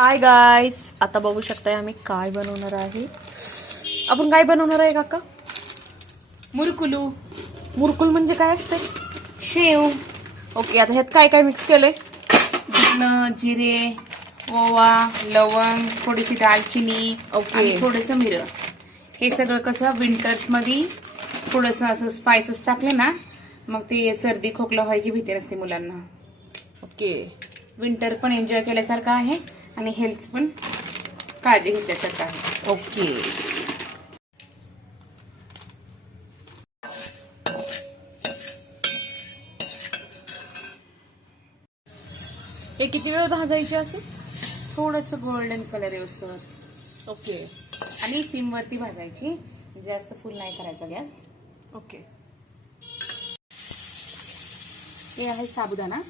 Hi guys आता बघू शकताय आम्ही काय बनवणार आहे. आपण काय बनवणार आहे काका? मुरकुलू. मुरकुल म्हणजे काय असते? शेव. ओके आता ह्यात काय काय मिक्स केलंय? जिथनं जिरे ओवा लवंग थोडीशी दालचिनी ओके. थोडंसं मिरं. हे सगळं कसं विंटर्समध्ये थोडंसं असं स्पायसेस टाकले ना मग ते सर्दी खोकला व्हायची भीती नसते मुलांना. ओके विंटर पण एन्जॉय केल्यासारखं आहे. आणि हेल्थ पण काळजी घेतल्यासारखं आहे. ओके. हे किती वेळ भाजायचे असे? थोडंसं गोल्डन कलर येऊस्तोवर ओके. आणि सिमवरती भाजायची. जास्त फुल नाही करायचा गॅस. ओके. हे आहे साबुदाणा.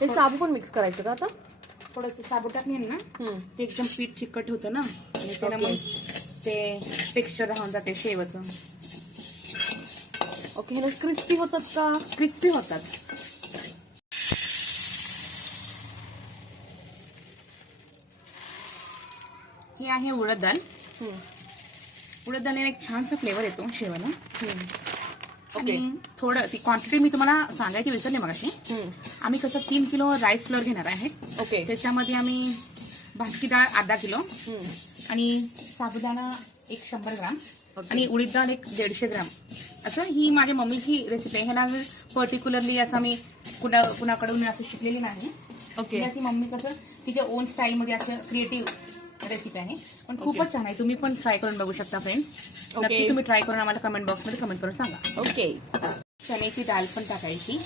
हे साबू पण मिक्स करायचं का आता? थोडंसं साबू टाकणे ना. ते एकदम पीठ चिकट होतं ना आणि ओके. मग ते टेक्स्चर राहून जाते शेवचं ओके हे क्रिस्पी होतात का क्रिस्पी होतात हे आहे उडद हम्म. उडद एक छानसा फ्लेवर येतो शेवाला. ओके थोडं ती क्वांटिटी मी तुम्हाला सांगायची विसरले मगाशी. आम्ही कसं तीन किलो राईस फ्लोअर घेणार आहे ओके त्याच्यामध्ये आम्ही भाजकी डाळ अर्धा किलो. आणि साबुदाणा एक शंभर ग्राम. आणि उडीद डाळ एक दीडशे ग्राम असं ही माझ्या मम्मीची रेसिपी आहे ह्याला पर्टिक्युलरली असं मी कुणा कुणाकडून असं शिकलेली नाही ओके. अशी मम्मी कसं तिच्या ओन स्टाईलमध्ये असं क्रिएटिव्ह रेसिपी आहे. पण खूपच छान आहे. तुम्ही पण ट्राय करून बघू शकता फ्रेंड्स ओके. नक्की तुम्ही ट्राय करून आम्हाला कमेंट बॉक्समध्ये कमेंट करून सांगा. ओके चण्याची डाळ पण टाकायची.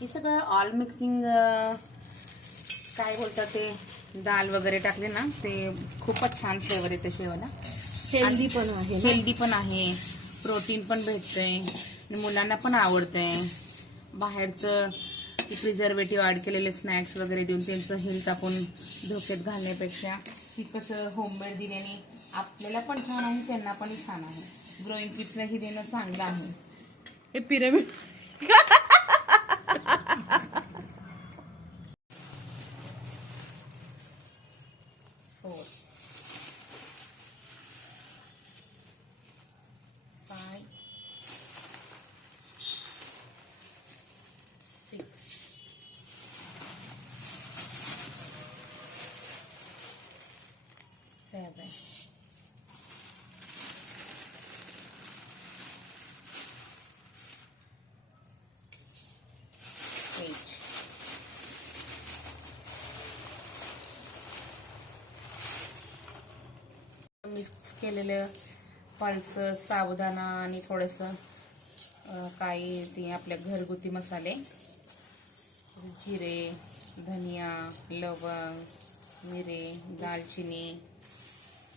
हे सगळं ऑल मिक्सिंग काय बोलतात ते डाळ वगैरे टाकले ना ते खूपच छान फ्लेवर येते शेवाला. हेल्दी पण आहे? हेल्दी पण आहे. प्रोटीन पण भेटतंय. मुलांना पण आवडतंय. बाहेरचं प्रिझर्वेटिव्ह ॲड केलेले स्नॅक्स वगैरे देऊन त्यांचं हेल्थ आपण धोक्यात घालण्यापेक्षा ही कसं होममेड दिल्याने आपल्याला पण छान आहे त्यांना पण छान आहे. ग्रोईंग किड्सला ही देणं चांगलं आहे. हे पिरॅमिड six, केलेलं पल्स साबुदाणा आणि थोडंसं काही ते आपल्या घरगुती मसाले. जिरे धनिया लवंग मिरे दालचिनी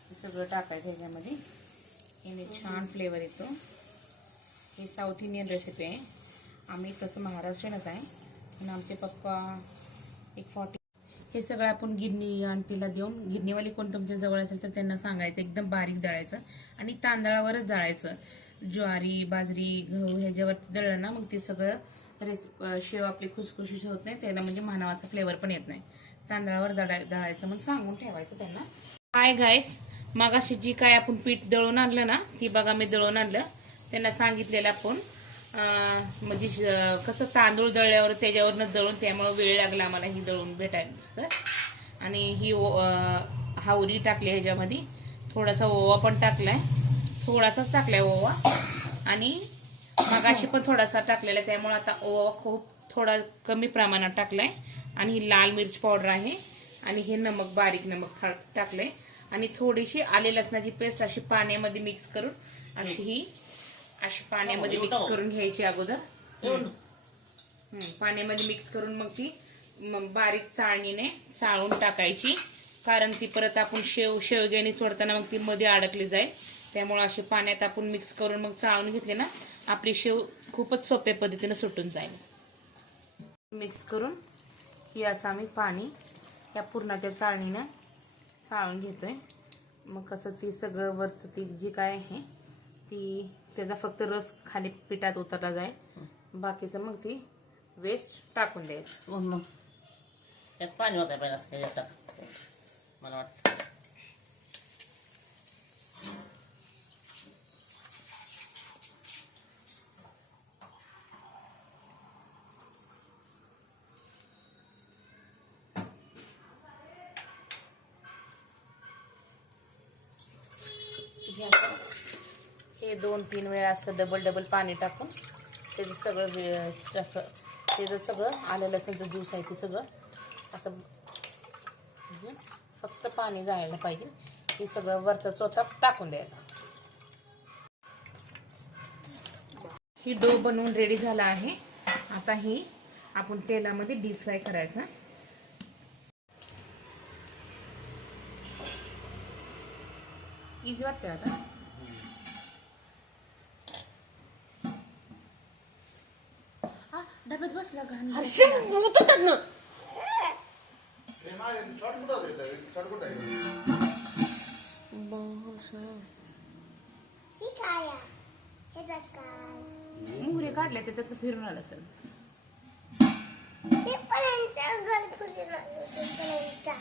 हे सगळं टाकायचं ह्याच्यामध्ये. याने छान फ्लेवर येतो. हे साऊथ इंडियन रेसिपी आहे. आम्ही तसं महाराष्ट्रीयनच आहे. पण आमचे पप्पा एक फॉर्टी हे सगळं आपण गिरणी आंटीला देऊन गिरणीवाली कोण तुमच्या जवळ असेल तर त्यांना सांगायचं एकदम बारीक दळायचं आणि तांदळावरच दळायचं. ज्वारी बाजरी गहू ह्याच्यावर दळलं ना मग ते सगळं रेस शेव आपली खुसखुशीत होत नाही त्याला म्हणजे मानवाचा फ्लेवर पण येत नाही. तांदळावर दळाय दळायचं मग सांगून ठेवायचं त्यांना. हाय गायस मागाशी जी काय आपण पीठ दळून आणलं ना ती बघा मी दळून आणलं. त्यांना सांगितलेलं आपण. म्हणजे कसं तांदूळ दळल्यावर त्याच्यावरनं दळून त्यामुळं वेळ लागला आम्हाला ही दळून भेटायला नुसतं. आणि ही ओ- हावरी टाकली ह्याच्यामध्ये. थोडासा ओवा पण टाकलाय. थोडासाच टाकलाय ओवा. आणि मगाशी पण थोडासा टाकलेला आहे त्यामुळे आता ओवा खूप थोडा कमी प्रमाणात टाकलाय. आणि ही लाल मिरच पावडर आहे. आणि हे नमक बारीक नमक टाकलं टाकलंय. आणि थोडीशी आले लसणाची पेस्ट अशी पाण्यामध्ये मिक्स करून अशी ही अशी पाण्यामध्ये मिक्स करून घ्यायची अगोदर. हम्म, पाण्यामध्ये मिक्स करून मग ती मग बारीक चाळणीने चाळून टाकायची. कारण ती परत आपण शेव शेवग्याने सोडताना मग ती मध्ये अडकली जाईल. त्यामुळे अशी पाण्यात आपण मिक्स करून मग चाळून घेतली ना आपली शेव खूपच सोप्या पद्धतीने सुटून जाईल. मिक्स करून ही असं आम्ही पाणी या पूर्णाच्या चाळणीनं चाळून घेतोय. मग कसं ती सगळं वरचं ती जी काय आहे ती त्याचा फक्त रस खाली पिठात उतरला जाईल बाकीचं मग ती वेस्ट टाकून द्यायचं. त्यात पाणी होता पाहिजे असं याच्यात मला वाटतं घ्यायचं हे दोन तीन वेळा असं डबल डबल पाणी टाकून त्याचं सगळं असं त्याचं सगळं आलं लसणचं ज्यूस आहे ते सगळं असं म्हणजे फक्त पाणी जायला पाहिजे. हे सगळं वरचा चोथा टाकून द्यायचा. ही डो बनवून रेडी झाला आहे. आता ही आपण तेलामध्ये डीप फ्राय करायचा. इज वाटतं आता. डब्यात बसला घाण ही काय आहे? हे बघ काय मुहरे काढल्या त्याच्यात फिरून आलं पण यांच्या घर पण यांच्या.